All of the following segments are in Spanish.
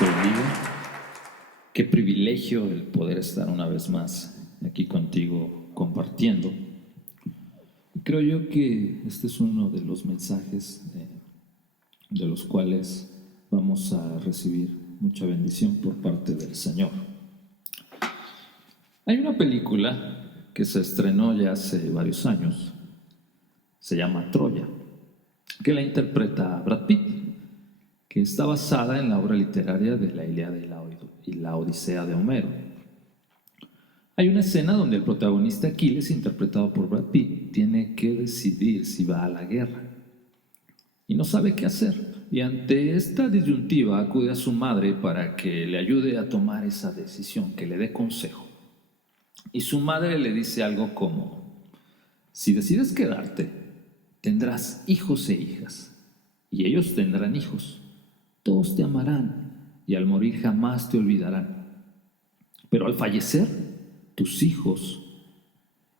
te bendiga. Qué privilegio el poder estar una vez más aquí contigo compartiendo. Creo yo que este es uno de los mensajes de los cuales vamos a recibir mucha bendición por parte del Señor. Hay una película que se estrenó ya hace varios años, se llama Troya, que la interpreta Brad Pitt, que está basada en la obra literaria de la Ilíada y la Odisea de Homero. Hay una escena donde el protagonista Aquiles, interpretado por Brad Pitt, tiene que decidir si va a la guerra y no sabe qué hacer. Y ante esta disyuntiva acude a su madre para que le ayude a tomar esa decisión, que le dé consejo. Y su madre le dice algo como: si decides quedarte, tendrás hijos e hijas, y ellos tendrán hijos. Todos te amarán y al morir jamás te olvidarán. Pero al fallecer, tus hijos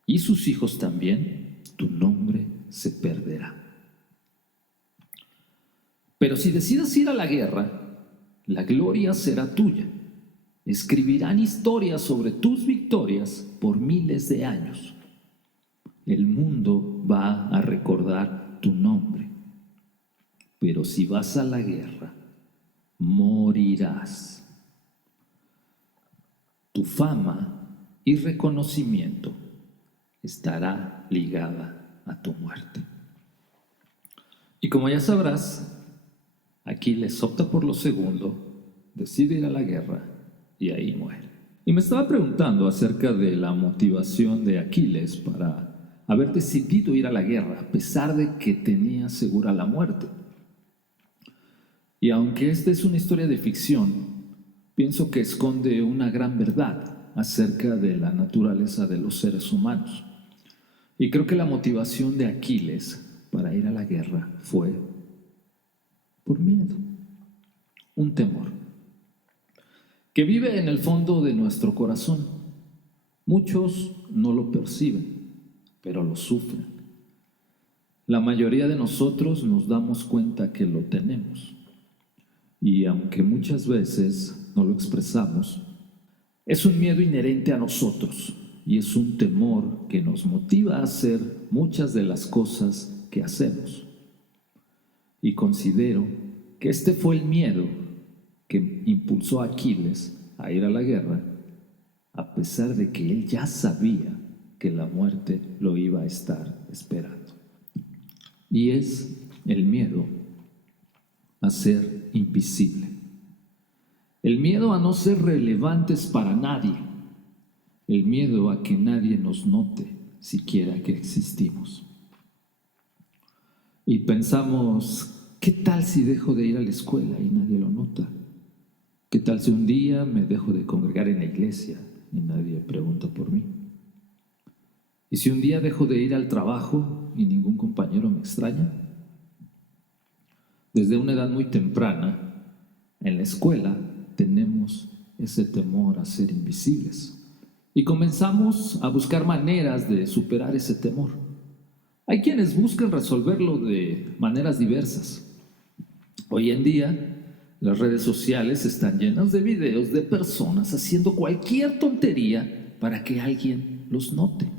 y sus hijos también, tu nombre se perderá. Pero si decides ir a la guerra, la gloria será tuya. Escribirán historias sobre tus victorias por miles de años. El mundo va a recordar tu nombre. Pero si vas a la guerra, morirás. Tu fama y reconocimiento estará ligada a tu muerte. Y como ya sabrás, Aquiles opta por lo segundo, decide ir a la guerra y ahí muere. Y me estaba preguntando acerca de la motivación de Aquiles para haber decidido ir a la guerra, a pesar de que tenía segura la muerte. Y aunque esta es una historia de ficción, pienso que esconde una gran verdad acerca de la naturaleza de los seres humanos. Y creo que la motivación de Aquiles para ir a la guerra fue por miedo, un temor, que vive en el fondo de nuestro corazón. Muchos no lo perciben, pero lo sufren. La mayoría de nosotros nos damos cuenta que lo tenemos. Y aunque muchas veces no lo expresamos, es un miedo inherente a nosotros y es un temor que nos motiva a hacer muchas de las cosas que hacemos. Y considero que este fue el miedo que impulsó a Aquiles a ir a la guerra, a pesar de que él ya sabía que la muerte lo iba a estar esperando. Y es el miedo a ser invisible. El miedo a no ser relevantes para nadie. El miedo a que nadie nos note siquiera que existimos. Y pensamos, ¿qué tal si dejo de ir a la escuela y nadie lo nota? ¿Qué tal si un día me dejo de congregar en la iglesia y nadie pregunta por mí? ¿Y si un día dejo de ir al trabajo y ningún compañero me extraña? Desde una edad muy temprana, en la escuela, tenemos ese temor a ser invisibles. Y comenzamos a buscar maneras de superar ese temor. Hay quienes buscan resolverlo de maneras diversas. Hoy en día, las redes sociales están llenas de videos de personas haciendo cualquier tontería para que alguien los note.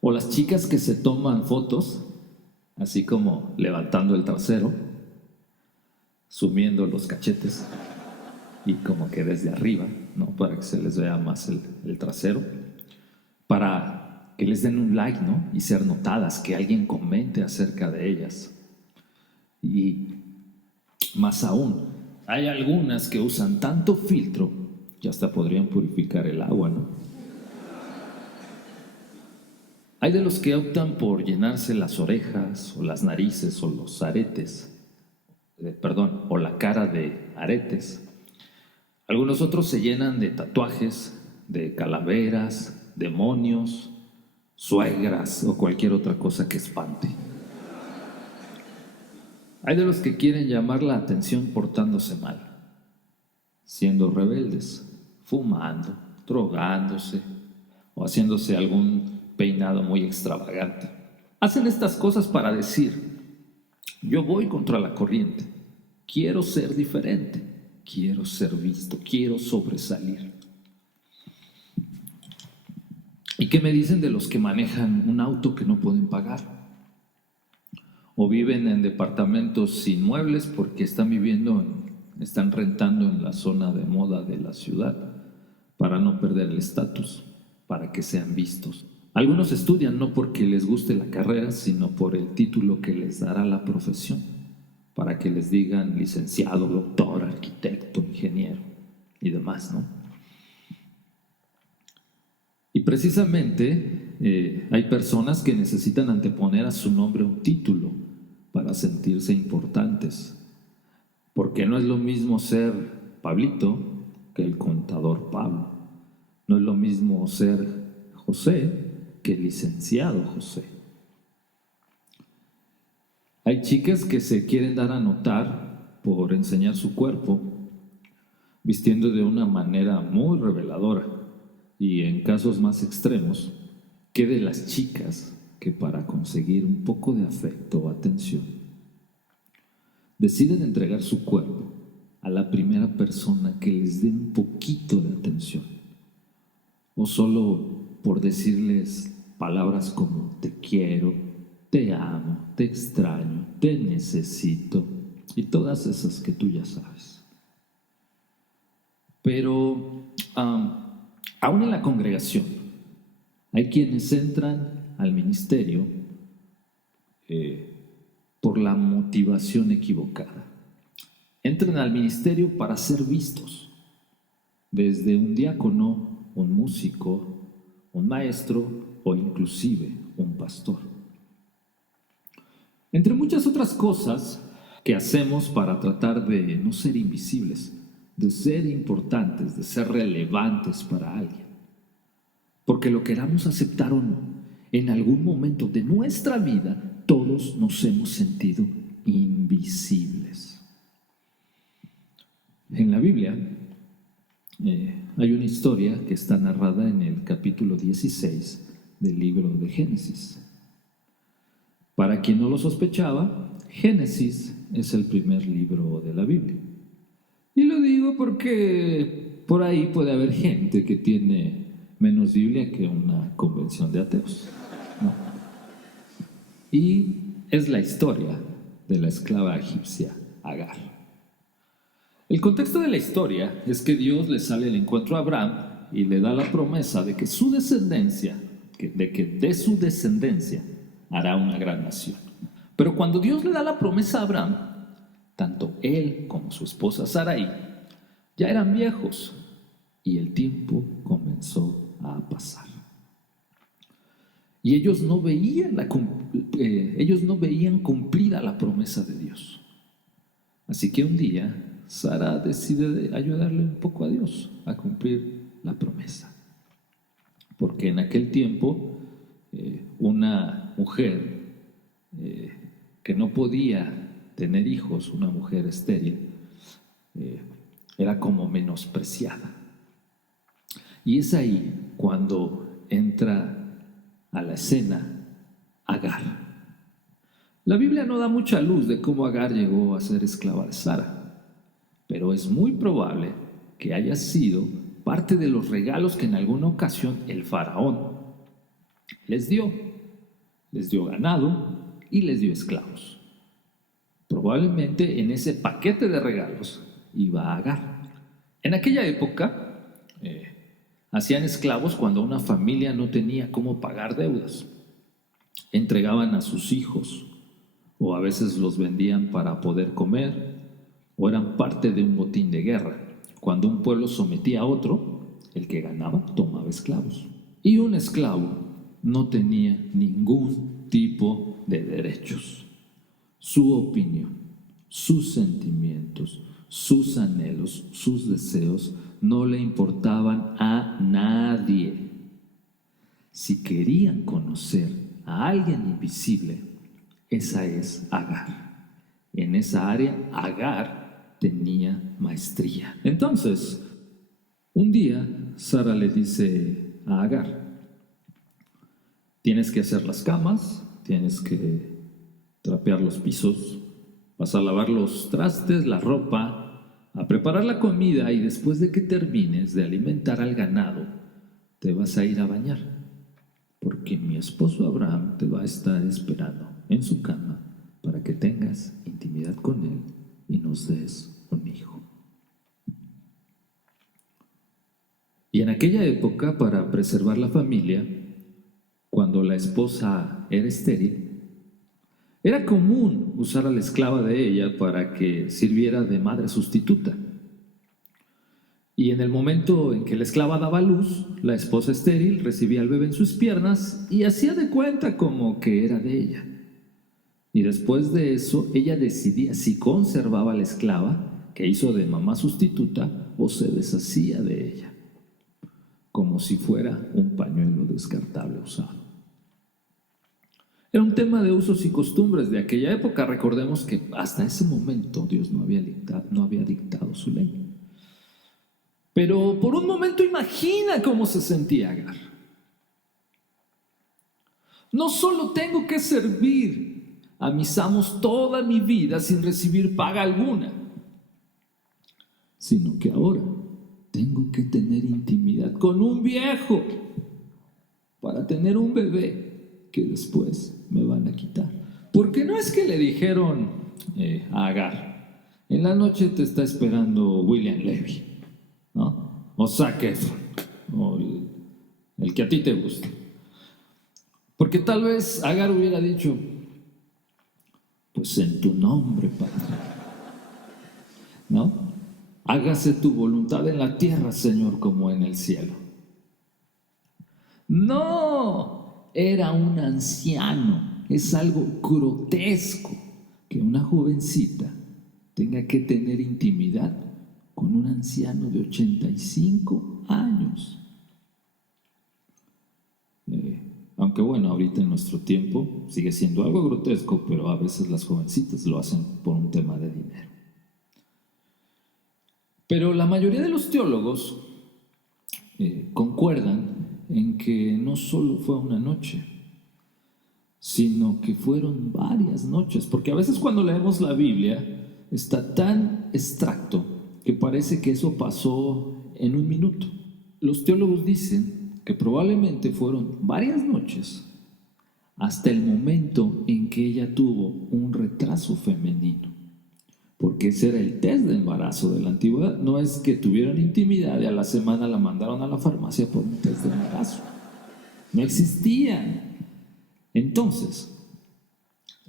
O las chicas que se toman fotos, así como levantando el trasero, sumiendo los cachetes y como que desde arriba, ¿no? Para que se les vea más el trasero, para que les den un like, ¿no? Y ser notadas, que alguien comente acerca de ellas. Y más aún, hay algunas que usan tanto filtro que hasta podrían purificar el agua, ¿no? Hay de los que optan por llenarse las orejas o las narices o los aretes, o la cara de aretes. Algunos otros se llenan de tatuajes, de calaveras, demonios, suegras o cualquier otra cosa que espante. Hay de los que quieren llamar la atención portándose mal, siendo rebeldes, fumando, drogándose o haciéndose algún peinado muy extravagante. Hacen estas cosas para decir: yo voy contra la corriente, quiero ser diferente. quiero ser visto, quiero sobresalir. ¿Y qué me dicen de los que manejan un auto que no pueden pagar? O viven en departamentos sin muebles porque están rentando en la zona de moda de la ciudad para no perder el estatus, para que sean vistos. Algunos estudian no porque les guste la carrera, sino por el título que les dará la profesión, para que les digan licenciado, doctor, arquitecto, ingeniero y demás, ¿no? Y precisamente hay personas que necesitan anteponer a su nombre un título para sentirse importantes, porque no es lo mismo ser Pablito que el contador Pablo. No es lo mismo ser José que el licenciado José. Hay chicas que se quieren dar a notar por enseñar su cuerpo, vistiendo de una manera muy reveladora. Y en casos más extremos, ¿qué de las chicas que para conseguir un poco de afecto o atención deciden entregar su cuerpo a la primera persona que les dé un poquito de atención? O solo por decirles palabras como te quiero, te amo, te extraño, te necesito y todas esas que tú ya sabes. Pero aún en la congregación hay quienes entran al ministerio por la motivación equivocada. Entran al ministerio para ser vistos, desde un diácono, un músico, un maestro o inclusive un pastor. Entre muchas otras cosas que hacemos para tratar de no ser invisibles, de ser importantes, de ser relevantes para alguien. Porque lo queramos aceptar o no, en algún momento de nuestra vida todos nos hemos sentido invisibles. En la Biblia hay una historia que está narrada en el capítulo 16 del libro de Génesis. Para quien no lo sospechaba, Génesis es el primer libro de la Biblia. Y lo digo porque por ahí puede haber gente que tiene menos Biblia que una convención de ateos, ¿no? Y es la historia de la esclava egipcia Agar. El contexto de la historia es que Dios le sale al encuentro a Abraham y le da la promesa de que su descendencia, de su descendencia hará una gran nación. Pero cuando Dios le da la promesa a Abraham, tanto él como su esposa Sarai ya eran viejos y el tiempo comenzó a pasar. Y ellos no veían cumplida la promesa de Dios. Así que un día Sara decide ayudarle un poco a Dios a cumplir la promesa. Porque en aquel tiempo una mujer que no podía tener hijos, una mujer estéril, era como menospreciada. Y es ahí cuando entra a la escena Agar. La Biblia no da mucha luz de cómo Agar llegó a ser esclava de Sara, pero es muy probable que haya sido parte de los regalos que en alguna ocasión el faraón les dio. Les dio ganado y les dio esclavos. Probablemente en ese paquete de regalos iba Agar. En aquella época hacían esclavos cuando una familia no tenía cómo pagar deudas. Entregaban a sus hijos o a veces los vendían para poder comer o eran parte de un botín de guerra. Cuando un pueblo sometía a otro, el que ganaba tomaba esclavos. Y un esclavo no tenía ningún tipo de derechos. Su opinión, sus sentimientos, sus anhelos, sus deseos no le importaban a nadie. Si querían conocer a alguien invisible, esa es Agar. En esa área, Agar tenía maestría. Entonces, un día, Sara le dice a Agar: tienes que hacer las camas, tienes que trapear los pisos, vas a lavar los trastes, la ropa, a preparar la comida y después de que termines de alimentar al ganado, te vas a ir a bañar, porque mi esposo Abraham te va a estar esperando en su cama para que tengas intimidad con él y nos des un hijo. Y en aquella época, para preservar la familia, cuando la esposa era estéril, era común usar a la esclava de ella para que sirviera de madre sustituta. Y en el momento en que la esclava daba luz, la esposa estéril recibía al bebé en sus piernas y hacía de cuenta como que era de ella. Y después de eso, ella decidía si conservaba a la esclava, que hizo de mamá sustituta, o se deshacía de ella, como si fuera un pañuelo descartable usado. Era un tema de usos y costumbres de aquella época. Recordemos que hasta ese momento Dios no había dictado su ley. Pero por un momento imagina cómo se sentía Agar. No solo tengo que servir a mis amos toda mi vida sin recibir paga alguna, sino que ahora tengo que tener intimidad con un viejo para tener un bebé que después me van a quitar. Porque no es que le dijeron a Agar, en la noche te está esperando William Levy, ¿no? O Zac Efron, o el que a ti te guste. Porque tal vez Agar hubiera dicho, pues en tu nombre, Padre, ¿no? Hágase tu voluntad en la tierra, Señor, como en el cielo. No, era un anciano. Es algo grotesco que una jovencita tenga que tener intimidad con un anciano de 85 años. Aunque bueno, ahorita en nuestro tiempo sigue siendo algo grotesco, pero a veces las jovencitas lo hacen por un tema de dinero. Pero la mayoría de los teólogos concuerdan en que no solo fue una noche, sino que fueron varias noches, porque a veces cuando leemos la Biblia está tan extracto que parece que eso pasó en un minuto. Los teólogos dicen que probablemente fueron varias noches hasta el momento en que ella tuvo un retraso femenino, porque ese era el test de embarazo de la antigüedad. No es que tuvieron intimidad y a la semana la mandaron a la farmacia por un test de embarazo. No existían. Entonces,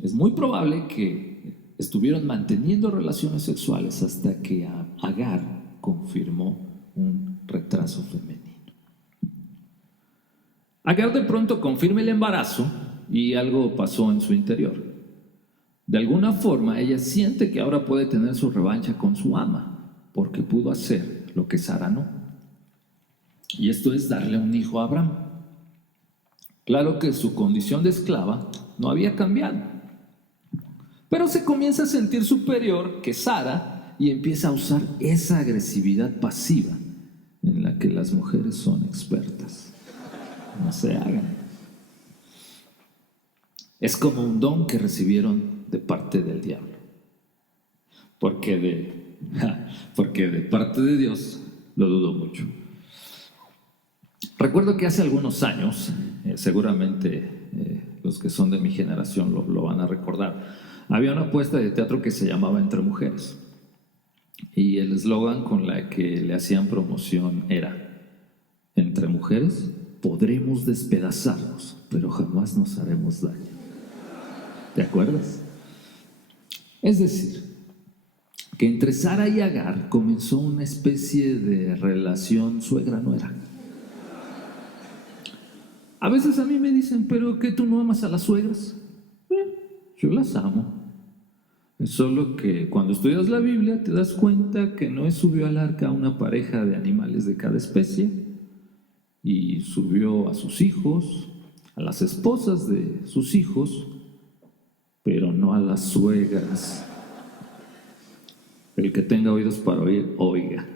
es muy probable que estuvieron manteniendo relaciones sexuales hasta que Agar confirmó un retraso femenino. Agar de pronto confirma el embarazo y algo pasó en su interior. De alguna forma ella siente que ahora puede tener su revancha con su ama, porque pudo hacer lo que Sara no. Y esto es darle un hijo a Abraham. Claro que su condición de esclava no había cambiado, pero se comienza a sentir superior que Sara y empieza a usar esa agresividad pasiva en la que las mujeres son expertas. No se hagan. Es como un don que recibieron de parte del diablo. Porque de parte de Dios lo dudo mucho. Recuerdo que hace algunos años, seguramente los que son de mi generación lo van a recordar, había una apuesta de teatro que se llamaba Entre Mujeres. Y el eslogan con la que le hacían promoción era: entre mujeres podremos despedazarnos, pero jamás nos haremos daño. ¿Te acuerdas? Es decir, que entre Sara y Agar comenzó una especie de relación suegra-nuera. A veces a mí me dicen, ¿pero qué, tú no amas a las suegras? Yo las amo. Es solo que cuando estudias la Biblia te das cuenta que Noé subió al arca a una pareja de animales de cada especie, y subió a sus hijos, a las esposas de sus hijos, pero no a las suegras. El que tenga oídos para oír, oiga.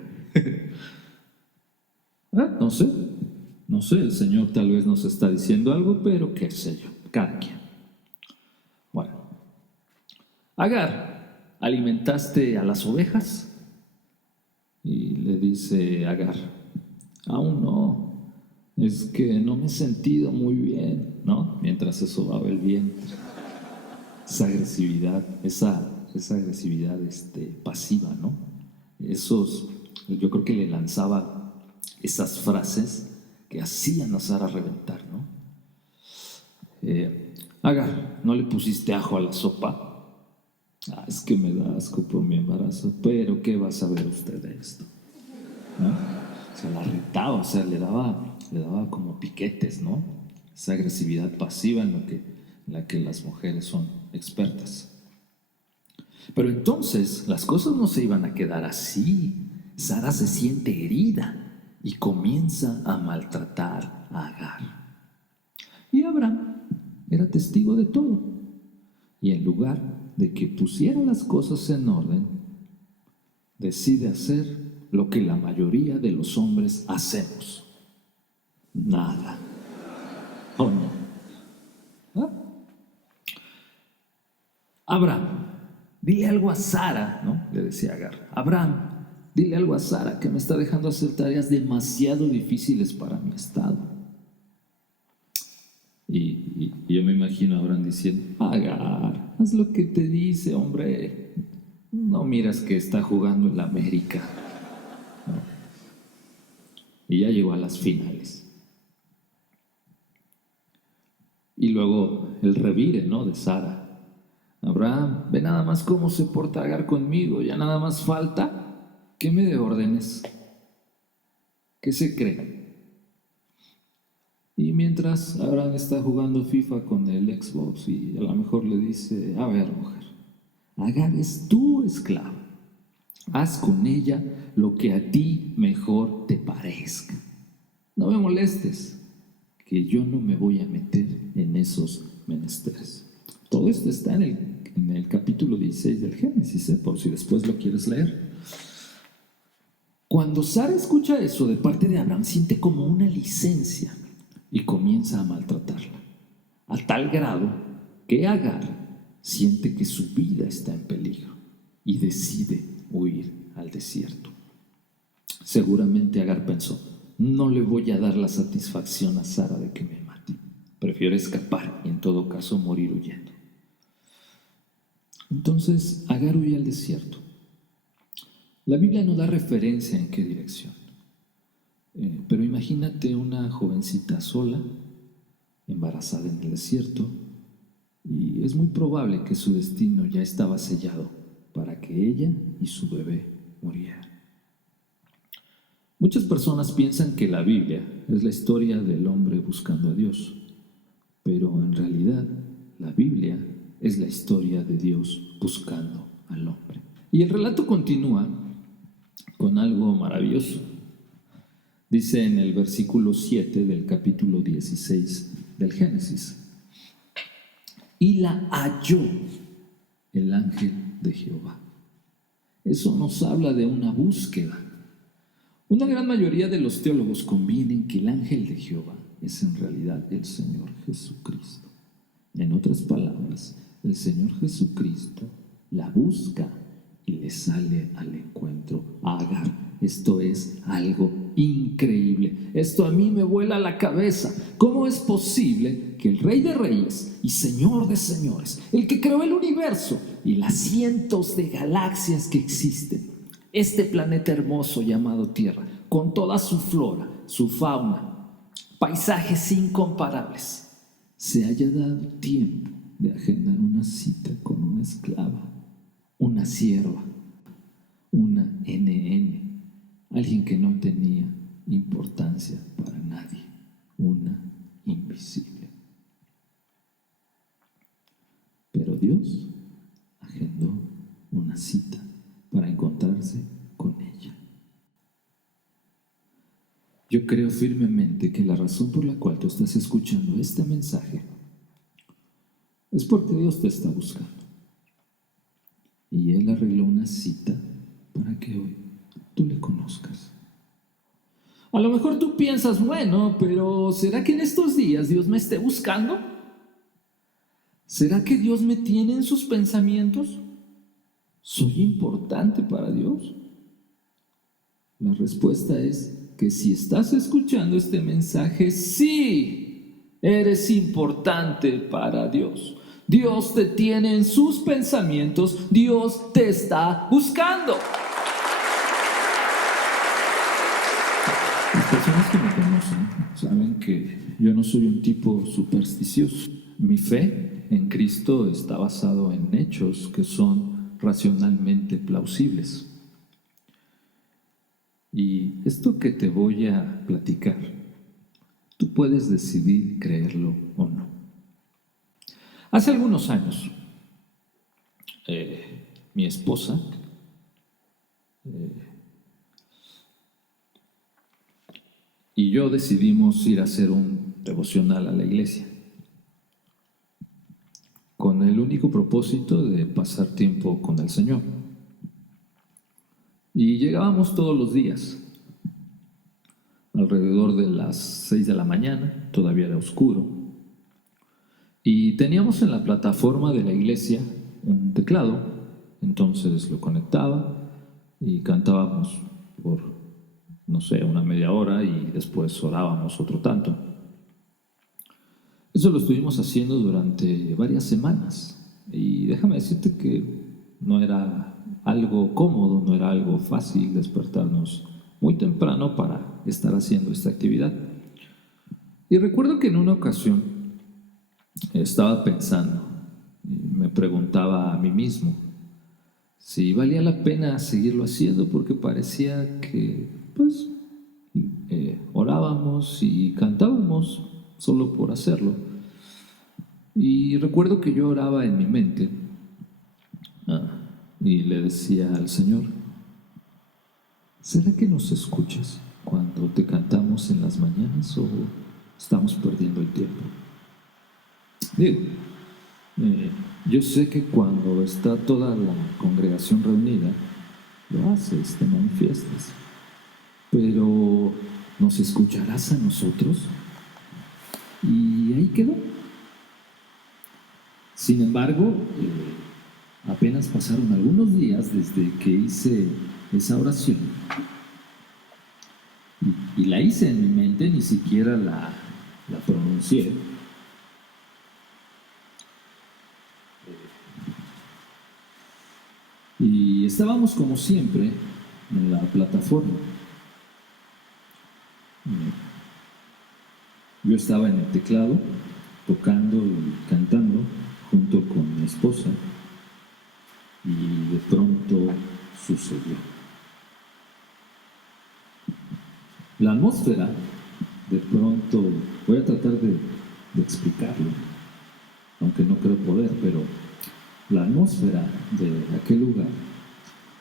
No sé, el Señor tal vez nos está diciendo algo, pero qué sé yo, cada quien. Bueno, Agar, ¿alimentaste a las ovejas? Y le dice Agar, aún no, es que no me he sentido muy bien, ¿no? Mientras se sobaba el viento. Esa agresividad, esa agresividad pasiva, ¿no? Yo creo que le lanzaba esas frases que hacían a Sara reventar, ¿no? Agar, ¿no le pusiste ajo a la sopa? Es que me da asco por mi embarazo, pero ¿qué va a saber usted de esto? ¿No? O sea, la retaba, o sea, le daba como piquetes, ¿no? Esa agresividad pasiva en la que las mujeres son expertas. Pero entonces las cosas no se iban a quedar así. Sara se siente herida y comienza a maltratar a Agar. Y Abraham era testigo de todo. Y en lugar de que pusiera las cosas en orden, decide hacer lo que la mayoría de los hombres hacemos. Nada. ¿O no? ¿Ah? Abraham, dile algo a Sara, ¿no? Le decía Agar. Abraham, dile algo a Sara que me está dejando hacer tareas demasiado difíciles para mi estado. Y yo me imagino a Abraham diciendo, Agar, haz lo que te dice, hombre. No miras que está jugando en la América. ¿No? Y ya llegó a las finales. Y luego el revire, ¿no? De Sara. Abraham, ve nada más cómo se porta Agar conmigo. Ya nada más falta que me dé órdenes. ¿Qué se cree? Y mientras Abraham está jugando FIFA con el Xbox y a lo mejor le dice, a ver, mujer, Agar es tu esclava. Haz con ella lo que a ti mejor te parezca. No me molestes, que yo no me voy a meter en esos menesteres. Todo esto está en el capítulo 16 del Génesis, por si después lo quieres leer. Cuando Sara escucha eso de parte de Abraham, siente como una licencia y comienza a maltratarla, a tal grado que Agar siente que su vida está en peligro y decide huir al desierto. Seguramente Agar pensó, no le voy a dar la satisfacción a Sara de que me mate. Prefiero escapar y en todo caso morir huyendo. Entonces Agar huye al desierto. La Biblia no da referencia en qué dirección. Pero imagínate una jovencita sola, embarazada en el desierto, y es muy probable que su destino ya estaba sellado para que ella y su bebé murieran. Muchas personas piensan que la Biblia es la historia del hombre buscando a Dios, pero en realidad la Biblia es la historia de Dios buscando al hombre. Y el relato continúa con algo maravilloso. Dice en el versículo 7 del capítulo 16 del Génesis, y la halló el ángel de Jehová. Eso nos habla de una búsqueda. Una gran mayoría de los teólogos convienen que el ángel de Jehová es en realidad el Señor Jesucristo. En otras palabras, el Señor Jesucristo la busca y le sale al encuentro a Agar. Esto es algo increíble. Esto a mí me vuela la cabeza. ¿Cómo es posible que el Rey de Reyes y Señor de Señores, el que creó el universo y las cientos de galaxias que existen, este planeta hermoso llamado Tierra, con toda su flora, su fauna, paisajes incomparables, se haya dado tiempo de agendar una cita con una esclava, una sierva, una NN, alguien que no tenía importancia para nadie, una invisible? Pero Dios agendó una cita para encontrarse con ella. Yo creo firmemente que la razón por la cual tú estás escuchando este mensaje es porque Dios te está buscando. Y Él arregló una cita para que hoy tú le conozcas. A lo mejor tú piensas, bueno, pero ¿será que en estos días Dios me esté buscando? ¿Será que Dios me tiene en sus pensamientos? ¿Soy importante para Dios? La respuesta es que si estás escuchando este mensaje, sí, eres importante para Dios. Dios te tiene en sus pensamientos, Dios te está buscando. Las personas que me conocen saben que yo no soy un tipo supersticioso. Mi fe en Cristo está basado en hechos que son racionalmente plausibles. Y esto que te voy a platicar, tú puedes decidir creerlo o no. Hace algunos años, mi esposa y yo decidimos ir a hacer un devocional a la iglesia, con el único propósito de pasar tiempo con el Señor. Y llegábamos todos los días, alrededor de las 6 de la mañana, todavía era oscuro, y teníamos en la plataforma de la iglesia un teclado, entonces lo conectaba y cantábamos por, no sé, una media hora y después orábamos otro tanto. Eso lo estuvimos haciendo durante varias semanas y déjame decirte que no era algo cómodo, no era algo fácil despertarnos muy temprano para estar haciendo esta actividad. Y recuerdo que en una ocasión estaba pensando, me preguntaba a mí mismo si valía la pena seguirlo haciendo porque parecía que, pues, orábamos y cantábamos solo por hacerlo. Y recuerdo que yo oraba en mi mente y le decía al Señor, ¿será que nos escuchas cuando te cantamos en las mañanas o estamos perdiendo el tiempo? Digo, yo sé que cuando está toda la congregación reunida, lo haces, te manifiestas, pero ¿nos escucharás a nosotros? Y ahí quedó. Sin embargo, apenas pasaron algunos días desde que hice esa oración y la hice en mi mente, ni siquiera la pronuncié. Y estábamos como siempre en la plataforma. Yo estaba en el teclado, tocando y cantando junto con mi esposa y de pronto sucedió. La atmósfera, de pronto, voy a tratar de explicarlo, aunque no creo poder, pero la atmósfera de aquel lugar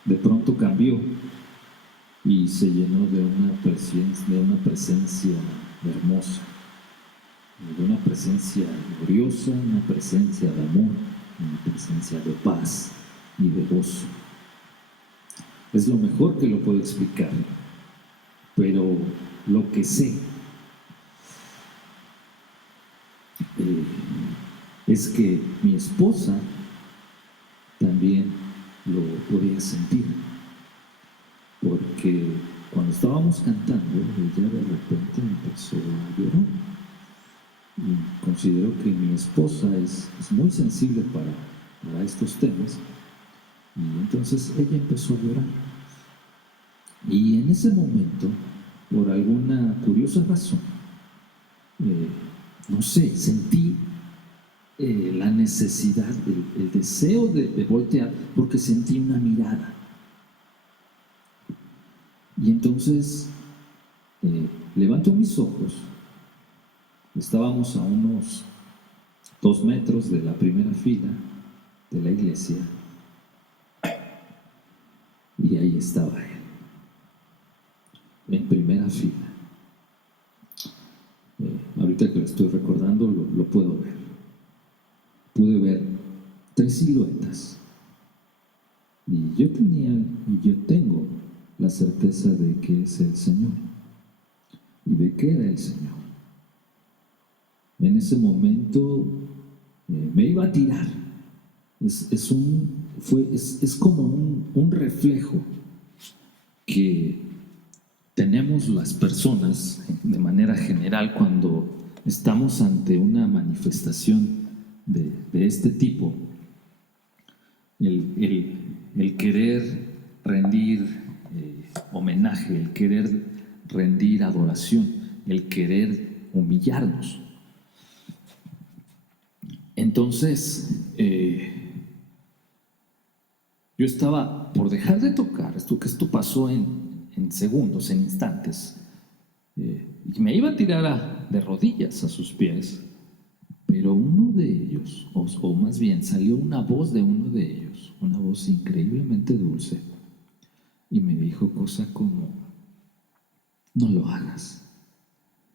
de pronto cambió y se llenó de una presencia hermosa, de una presencia gloriosa, una presencia de amor, una presencia de paz y de gozo. Es lo mejor que lo puedo explicar, pero lo que sé es que mi esposa también lo podía sentir, porque cuando estábamos cantando, ella de repente empezó a llorar. Y considero que mi esposa es muy sensible para estos temas, y entonces ella empezó a llorar. Y en ese momento, por alguna curiosa razón, no sé, sentí la necesidad, el deseo de voltear, porque sentí una mirada. Y entonces levanto mis ojos, estábamos a unos 2 metros de la primera fila de la iglesia, y ahí estaba él, en primera fila. Ahorita que lo estoy recordando, lo puedo ver. Pude ver 3 siluetas, y yo tengo la certeza de que es el Señor y de que era el Señor. En ese momento me iba a tirar. Es como un reflejo que tenemos las personas de manera general cuando estamos ante una manifestación de este tipo, el querer rendir homenaje, el querer rendir adoración, el querer humillarnos. Entonces, yo estaba por dejar de tocar, esto pasó en segundos, en instantes, y me iba a tirar de rodillas a sus pies, pero uno de ellos, o más bien salió una voz de uno de ellos, una voz increíblemente dulce, y me dijo cosas como: no lo hagas,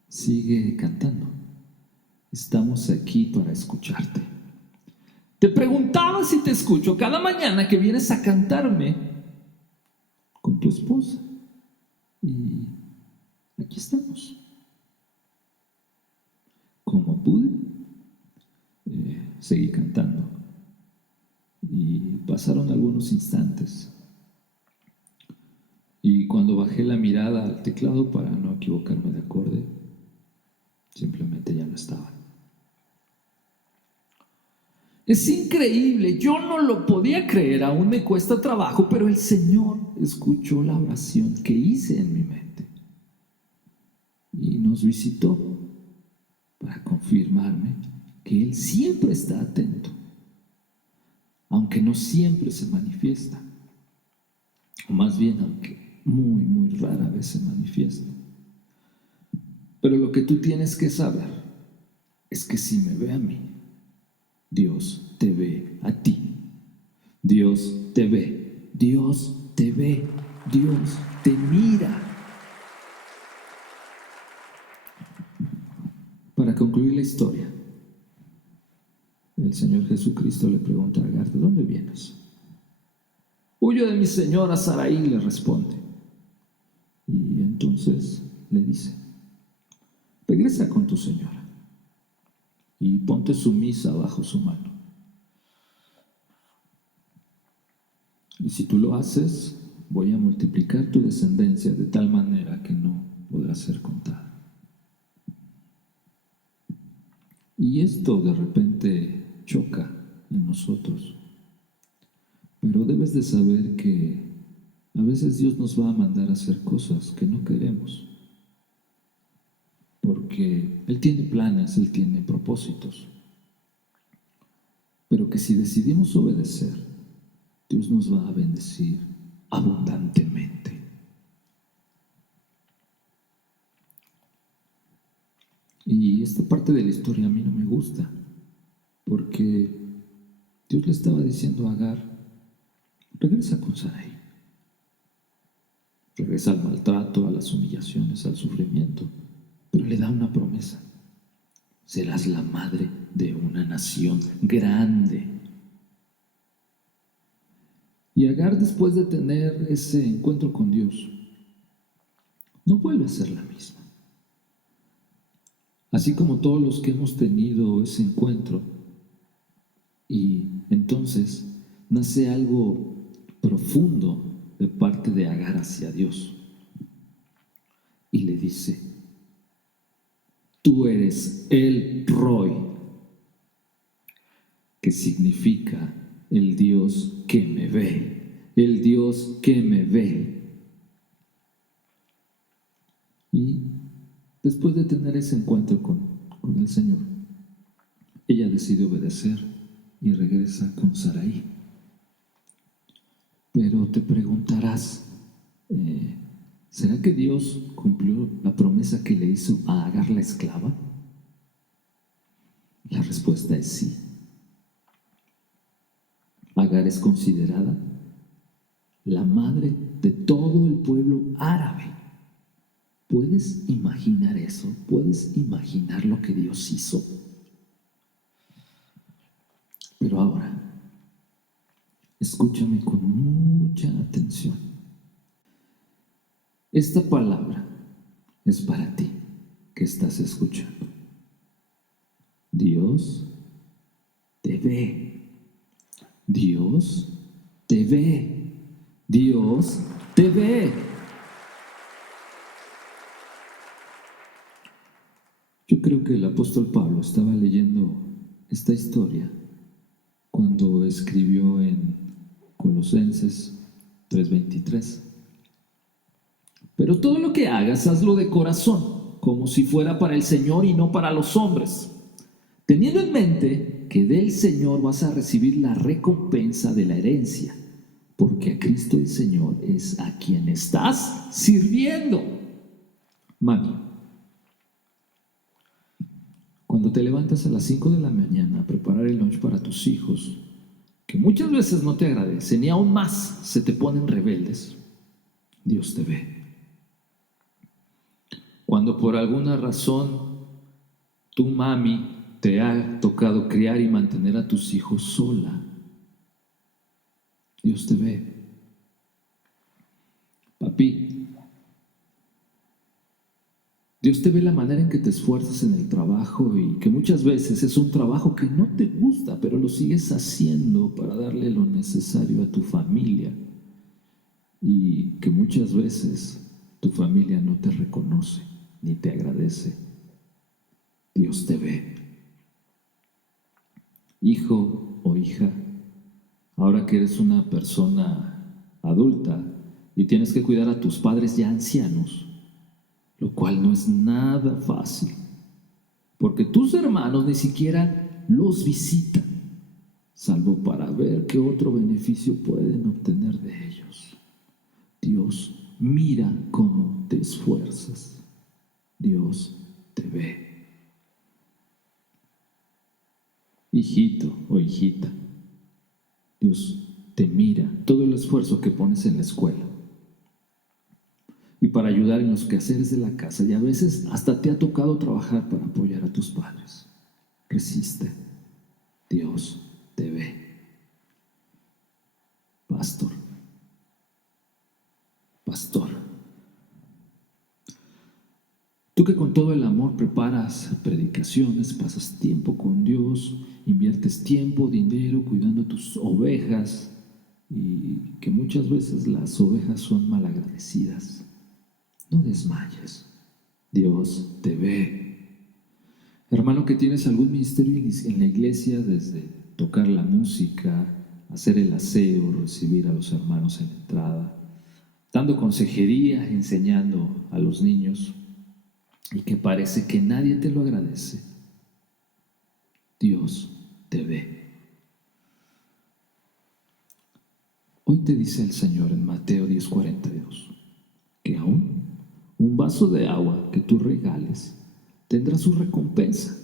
sigue cantando, estamos aquí para escucharte. Te preguntaba si te escucho cada mañana que vienes a cantarme con tu esposa, y aquí estamos. Como pude, seguí cantando, y pasaron algunos instantes, y cuando bajé la mirada al teclado para no equivocarme de acorde, simplemente ya no estaba. Es increíble, yo no lo podía creer, aún me cuesta trabajo, pero el Señor escuchó la oración que hice en mi mente y nos visitó para confirmarme que Él siempre está atento, aunque no siempre se manifiesta, o más bien aunque muy, muy rara vez se manifiesta. Pero lo que tú tienes que saber es que si me ve a mí, Dios te ve a ti. Dios te ve, Dios te ve, Dios te mira. Para concluir la historia, el Señor Jesucristo le pregunta a Agar: ¿de dónde vienes? Huyo de mi señora Sarai, le responde. Y entonces le dice: regresa con tu señora y ponte sumisa bajo su mano. Y si tú lo haces, voy a multiplicar tu descendencia de tal manera que no podrá ser contada. Y esto de repente choca en nosotros. Pero debes de saber que a veces Dios nos va a mandar a hacer cosas que no queremos. Porque Él tiene planes, Él tiene propósitos. Pero que si decidimos obedecer, Dios nos va a bendecir abundantemente. Y esta parte de la historia a mí no me gusta, porque Dios le estaba diciendo a Agar: regresa con Sarai. Regresa al maltrato, a las humillaciones, al sufrimiento. Pero le da una promesa: serás la madre de una nación grande. Y Agar, después de tener ese encuentro con Dios, no vuelve a ser la misma. Así como todos los que hemos tenido ese encuentro, y entonces nace algo profundo de parte de Agar hacia Dios. Y le dice: tú eres el Roy, que significa el Dios que me ve, el Dios que me ve. Y después de tener ese encuentro con el Señor, ella decide obedecer y regresa con Sarai. Pero te preguntarás, ¿será que Dios cumplió la promesa que le hizo a Agar la esclava? La respuesta es sí. Agar es considerada la madre de todo el pueblo árabe. ¿Puedes imaginar eso? ¿Puedes imaginar lo que Dios hizo? Pero ahora, escúchame con mucha atención. Esta palabra es para ti que estás escuchando. Dios te ve. Dios te ve. Dios te ve. creo que el apóstol Pablo estaba leyendo esta historia cuando escribió en Colosenses 3:23. Pero todo lo que hagas, hazlo de corazón, como si fuera para el Señor y no para los hombres, teniendo en mente que del Señor vas a recibir la recompensa de la herencia, porque a Cristo el Señor es a quien estás sirviendo. Mami, cuando te levantas a las 5 de la mañana a preparar el lunch para tus hijos, que muchas veces no te agradecen y aún más se te ponen rebeldes, Dios te ve. Cuando por alguna razón tu mami te ha tocado criar y mantener a tus hijos sola, Dios te ve. Papi, Dios te ve la manera en que te esfuerzas en el trabajo y que muchas veces es un trabajo que no te gusta, pero lo sigues haciendo para darle lo necesario a tu familia y que muchas veces tu familia no te reconoce ni te agradece. Dios te ve. Hijo o hija, ahora que eres una persona adulta y tienes que cuidar a tus padres ya ancianos, lo cual no es nada fácil, porque tus hermanos ni siquiera los visitan, salvo para ver qué otro beneficio pueden obtener de ellos. Dios mira cómo te esfuerzas. Dios te ve. Hijito o hijita, Dios te mira todo el esfuerzo que pones en la escuela y para ayudar en los quehaceres de la casa, y a veces hasta te ha tocado trabajar para apoyar a tus padres. Resiste. Dios te ve. Pastor, tú que con todo el amor preparas predicaciones, pasas tiempo con Dios, inviertes tiempo, dinero, cuidando a tus ovejas, y que muchas veces las ovejas son malagradecidas, no desmayes. Dios te ve. Hermano, que tienes algún ministerio en la iglesia, desde tocar la música, hacer el aseo, recibir a los hermanos en la entrada, dando consejería, enseñando a los niños, y que parece que nadie te lo agradece. Dios te ve. Hoy te dice el Señor en Mateo 10:42 que aún un vaso de agua que tú regales tendrá su recompensa.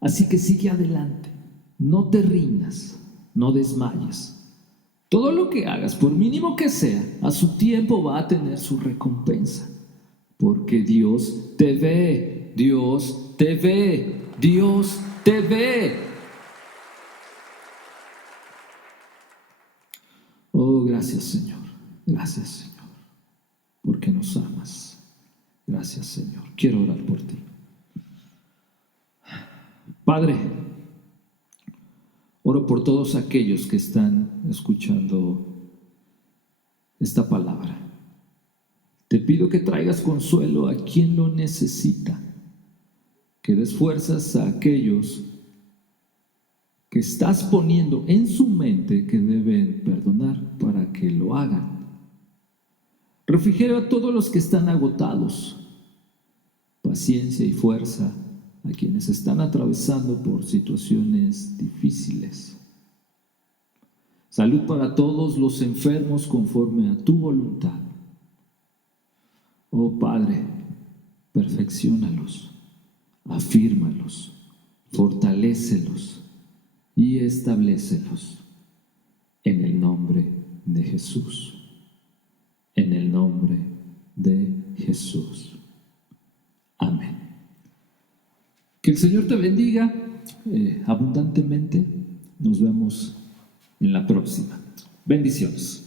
Así que sigue adelante, no te rindas, no desmayes. Todo lo que hagas, por mínimo que sea, a su tiempo va a tener su recompensa. Porque Dios te ve, Dios te ve, Dios te ve. Oh, gracias Señor, porque nos amas. Gracias Señor. Quiero orar por ti. Padre, oro por todos aquellos que están escuchando esta palabra. Te pido que traigas consuelo a quien lo necesita, que des fuerzas a aquellos que estás poniendo en su mente que deben perdonar para que lo hagan. Refrigerio a todos los que están agotados, paciencia y fuerza a quienes están atravesando por situaciones difíciles. Salud para todos los enfermos conforme a tu voluntad. Oh Padre, perfecciónalos, afírmalos, fortalécelos y establécelos en el nombre de Jesús. En el nombre de Jesús. Amén. Que el Señor te bendiga abundantemente. Nos vemos en la próxima. Bendiciones.